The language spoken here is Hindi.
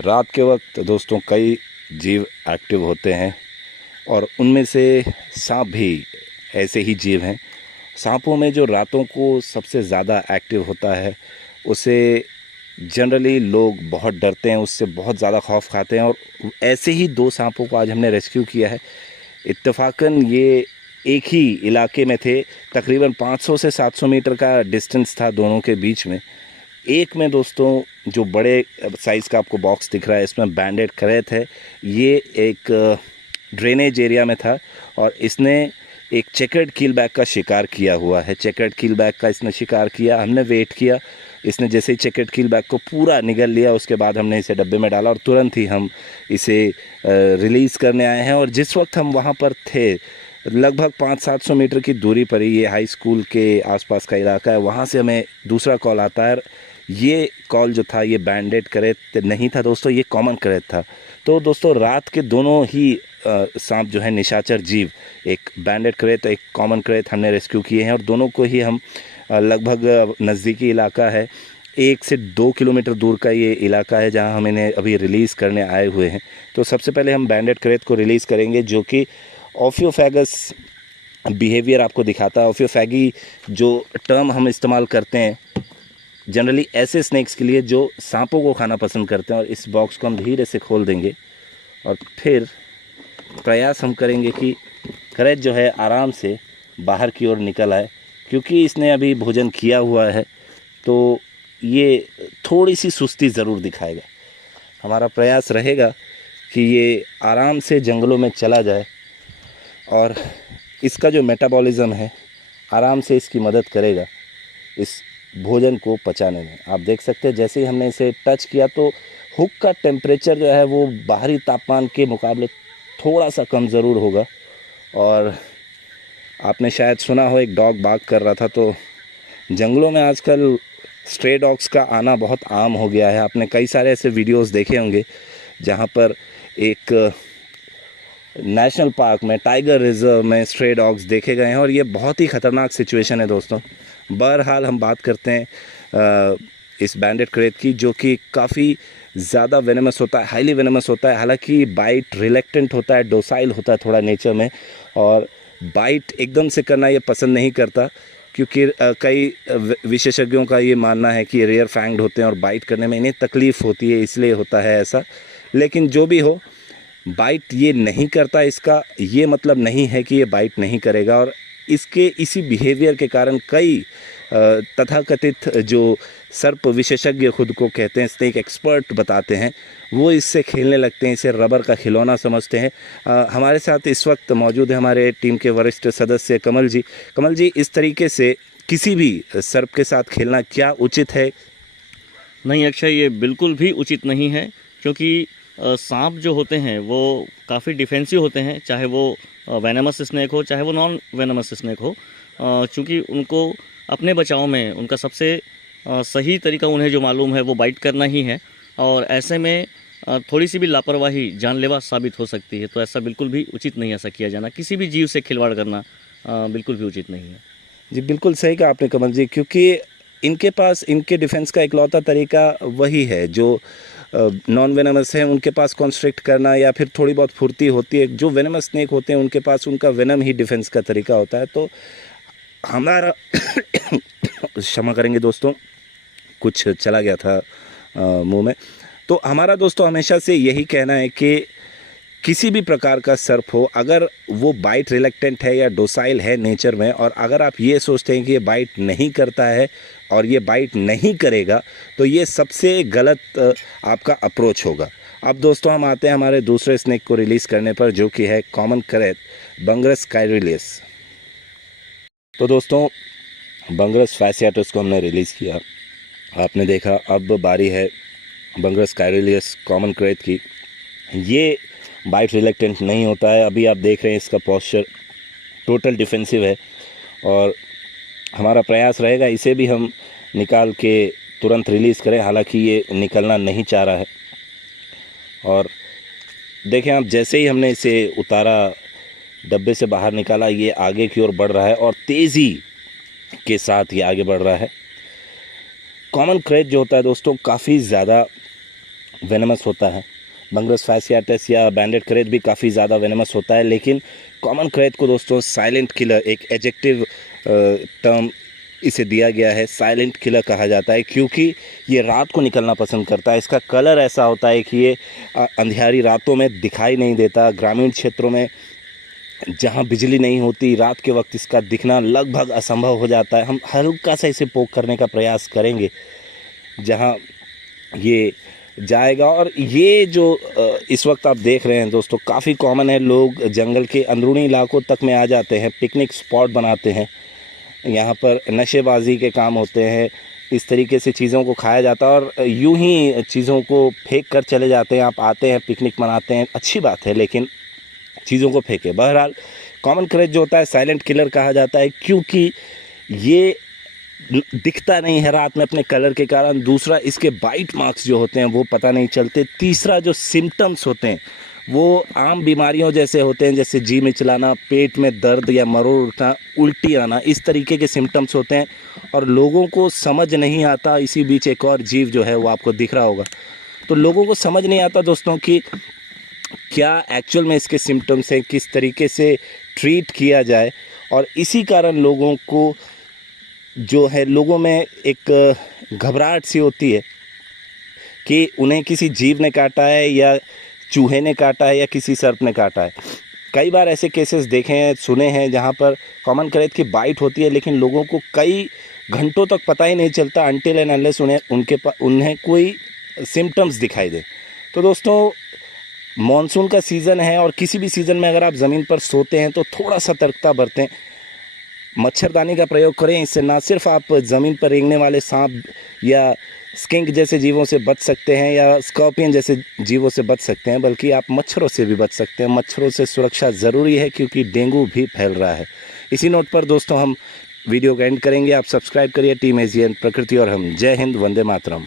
रात के वक्त दोस्तों कई जीव एक्टिव होते हैं और उनमें से सांप भी ऐसे ही जीव हैं। सांपों में जो रातों को सबसे ज़्यादा एक्टिव होता है उसे जनरली लोग बहुत डरते हैं, उससे बहुत ज़्यादा खौफ खाते हैं। और ऐसे ही दो सांपों को आज हमने रेस्क्यू किया है। इत्तेफाकन ये एक ही इलाके में थे, तकरीबन 500 से 700 मीटर का डिस्टेंस था दोनों के बीच में। एक में दोस्तों जो बड़े साइज़ का आपको बॉक्स दिख रहा है, इसमें बैंडेड क्रेट है। ये एक ड्रेनेज एरिया में था और इसने एक चेकर्ड कीलबैक का शिकार किया हुआ है। चेकर्ड कीलबैक का इसने शिकार किया, हमने वेट किया। इसने जैसे ही चेकर्ड कीलबैक को पूरा निगल लिया, उसके बाद हमने इसे डब्बे में डाला और तुरंत ही हम इसे रिलीज़ करने आए हैं। और जिस वक्त हम वहाँ पर थे, लगभग 500-700 मीटर की दूरी पर ही ये हाई स्कूल के आसपास का इलाका है, वहाँ से हमें दूसरा कॉल आता है। ये कॉल जो था ये बैंडेड क्रेट नहीं था दोस्तों, ये कॉमन क्रेट था। तो दोस्तों रात के दोनों ही सांप जो है निशाचर जीव, एक बैंडेड क्रेट एक कॉमन क्रेट हमने रेस्क्यू किए हैं और दोनों को ही हम लगभग नज़दीकी इलाका है, 1 से 2 किलोमीटर दूर का ये इलाका है जहां हम इन्हें अभी रिलीज़ करने आए हुए हैं। तो सबसे पहले हम बैंडेड क्रेट को रिलीज़ करेंगे, जो कि ऑफियोफैगस बिहेवियर आपको दिखाता है। ऑफियोफैगी जो टर्म हम इस्तेमाल करते हैं जनरली ऐसे स्नैक्स के लिए जो सांपों को खाना पसंद करते हैं। और इस बॉक्स को हम धीरे से खोल देंगे और फिर प्रयास हम करेंगे कि क्रेट जो है आराम से बाहर की ओर निकल आए, क्योंकि इसने अभी भोजन किया हुआ है तो ये थोड़ी सी सुस्ती ज़रूर दिखाएगा। हमारा प्रयास रहेगा कि ये आराम से जंगलों में चला जाए और इसका जो मेटाबॉलिज़्म है आराम से इसकी मदद करेगा इस भोजन को पचाने में। आप देख सकते हैं जैसे ही हमने इसे टच किया तो हुक का टेम्परेचर जो है वो बाहरी तापमान के मुकाबले थोड़ा सा कम ज़रूर होगा। और आपने शायद सुना हो एक डॉग बार्क कर रहा था, तो जंगलों में आजकल स्ट्रे डॉग्स का आना बहुत आम हो गया है। आपने कई सारे ऐसे वीडियोस देखे होंगे जहां पर एक नेशनल पार्क में, टाइगर रिजर्व में स्ट्रे डॉग्स देखे गए हैं और ये बहुत ही ख़तरनाक सिचुएशन है दोस्तों। बहरहाल हम बात करते हैं इस बैंडेड क्रेट की, जो कि काफ़ी ज़्यादा वेनेमस होता है, हाईली वेनेमस होता है। हालांकि बाइट रिलेक्टेंट होता है, डोसाइल होता है थोड़ा नेचर में, और बाइट एकदम से करना ये पसंद नहीं करता, क्योंकि कई विशेषज्ञों का ये मानना है कि रेयर फैंग्ड होते हैं और बाइट करने में इन्हें तकलीफ़ होती है, इसलिए होता है ऐसा। लेकिन जो भी हो, बाइट ये नहीं करता, इसका ये मतलब नहीं है कि ये बाइट नहीं करेगा। और इसके इसी बिहेवियर के कारण कई तथाकथित जो सर्प विशेषज्ञ खुद को कहते हैं, स्नेक एक्सपर्ट बताते हैं, वो इससे खेलने लगते हैं, इसे रबर का खिलौना समझते हैं। हमारे साथ इस वक्त मौजूद है हमारे टीम के वरिष्ठ सदस्य कमल जी। कमल जी, इस तरीके से किसी भी सर्प के साथ खेलना क्या उचित है? नहीं अक्षय, ये बिल्कुल भी उचित नहीं है, क्योंकि सांप जो होते हैं वो काफ़ी डिफेंसिव होते हैं, चाहे वो वेनमस स्नेक हो चाहे वो नॉन वेनमस स्नेक हो। चूँकि उनको अपने बचाव में उनका सबसे सही तरीका उन्हें जो मालूम है वो बाइट करना ही है, और ऐसे में थोड़ी सी भी लापरवाही जानलेवा साबित हो सकती है। तो ऐसा बिल्कुल भी उचित नहीं, ऐसा किया जाना, किसी भी जीव से खिलवाड़ करना बिल्कुल भी उचित नहीं है। जी बिल्कुल सही कहा आपने कमल जी, क्योंकि इनके पास इनके डिफेंस का इकलौता तरीका वही है। जो नॉन वेनमस हैं उनके पास कॉन्स्ट्रिक्ट करना या फिर थोड़ी बहुत फुर्ती होती है। जो वेनमस स्नेक होते हैं उनके पास उनका वेनम ही डिफेंस का तरीका होता है। तो हमारा क्षमा करेंगे दोस्तों, कुछ चला गया था मुंह में। तो हमारा दोस्तों हमेशा से यही कहना है कि किसी भी प्रकार का सर्प हो, अगर वो बाइट रिलेक्टेंट है या डोसाइल है नेचर में, और अगर आप ये सोचते हैं कि ये बाइट नहीं करता है और ये बाइट नहीं करेगा, तो ये सबसे गलत आपका अप्रोच होगा। अब दोस्तों हम आते हैं हमारे दूसरे स्नेक को रिलीज़ करने पर, जो कि है कॉमन क्रेट बंगरस काइरिलियस। तो दोस्तों बंगरस फैसियाटस को हमने रिलीज़ किया, आपने देखा। अब बारी है बंगरस काइरिलियस कॉमन क्रेट की। ये बाइट रिलेक्टेंट नहीं होता है। अभी आप देख रहे हैं इसका पोस्चर टोटल डिफेंसिव है और हमारा प्रयास रहेगा इसे भी हम निकाल के तुरंत रिलीज़ करें। हालांकि ये निकलना नहीं चाह रहा है। और देखें आप, जैसे ही हमने इसे उतारा, डब्बे से बाहर निकाला, ये आगे की ओर बढ़ रहा है और तेज़ी के साथ ये आगे बढ़ रहा है। कॉमन क्रेट जो होता है दोस्तों काफ़ी ज़्यादा वेनमस होता है, बंगरस फास्कियाटस या बैंडेड क्रेट भी काफ़ी ज़्यादा वेनमस होता है, लेकिन कॉमन क्रेट को दोस्तों साइलेंट किलर, एक एडजेक्टिव टर्म इसे दिया गया है, साइलेंट किलर कहा जाता है, क्योंकि ये रात को निकलना पसंद करता है। इसका कलर ऐसा होता है कि ये अंधियारी रातों में दिखाई नहीं देता। ग्रामीण क्षेत्रों में जहाँ बिजली नहीं होती, रात के वक्त इसका दिखना लगभग असंभव हो जाता है। हम हल्का सा इसे पोक करने का प्रयास करेंगे जहाँ ये जाएगा। और ये जो इस वक्त आप देख रहे हैं दोस्तों, काफ़ी कॉमन है। लोग जंगल के अंदरूनी इलाकों तक में आ जाते हैं, पिकनिक स्पॉट बनाते हैं, यहाँ पर नशेबाजी के काम होते हैं, इस तरीके से चीज़ों को खाया जाता है और यूं ही चीज़ों को फेंक कर चले जाते हैं। आप आते हैं, पिकनिक मनाते हैं, अच्छी बात है, लेकिन चीज़ों को फेंके। बहरहाल कॉमन क्रेट जो होता है साइलेंट किलर कहा जाता है, क्योंकि ये दिखता नहीं है रात में अपने कलर के कारण। दूसरा, इसके बाइट मार्क्स जो होते हैं वो पता नहीं चलते। तीसरा, जो सिम्टम्स होते हैं वो आम बीमारियों जैसे होते हैं, जैसे जी मिचलाना, पेट में दर्द या मरोड़ उठना, उल्टी आना, इस तरीके के सिम्टम्स होते हैं और लोगों को समझ नहीं आता। इसी बीच एक और जीव जो है वो आपको दिख रहा होगा, तो लोगों को समझ नहीं आता दोस्तों कि क्या एक्चुअल में इसके सिम्टम्स हैं, किस तरीके से ट्रीट किया जाए। और इसी कारण लोगों को जो है, लोगों में एक घबराहट सी होती है कि उन्हें किसी जीव ने काटा है या चूहे ने काटा है या किसी सर्प ने काटा है। कई बार ऐसे केसेस देखे हैं, सुने हैं, जहाँ पर कॉमन क्रेट की बाइट होती है, लेकिन लोगों को कई घंटों तक पता ही नहीं चलता अनटिल एंड अनलेस उन्हें कोई सिम्टम्स दिखाई दे। तो दोस्तों, मॉनसून का सीज़न है और किसी भी सीज़न में अगर आप ज़मीन पर सोते हैं तो थोड़ा सतर्कता बरतें, मच्छरदानी का प्रयोग करें। इससे ना सिर्फ आप ज़मीन पर रेंगने वाले सांप या स्किंक जैसे जीवों से बच सकते हैं या स्कॉर्पियन जैसे जीवों से बच सकते हैं, बल्कि आप मच्छरों से भी बच सकते हैं। मच्छरों से सुरक्षा ज़रूरी है, क्योंकि डेंगू भी फैल रहा है। इसी नोट पर दोस्तों हम वीडियो का एंड करेंगे। आप सब्सक्राइब करिए टीम एशियन प्रकृति और हम। जय हिंद, वंदे मातरम।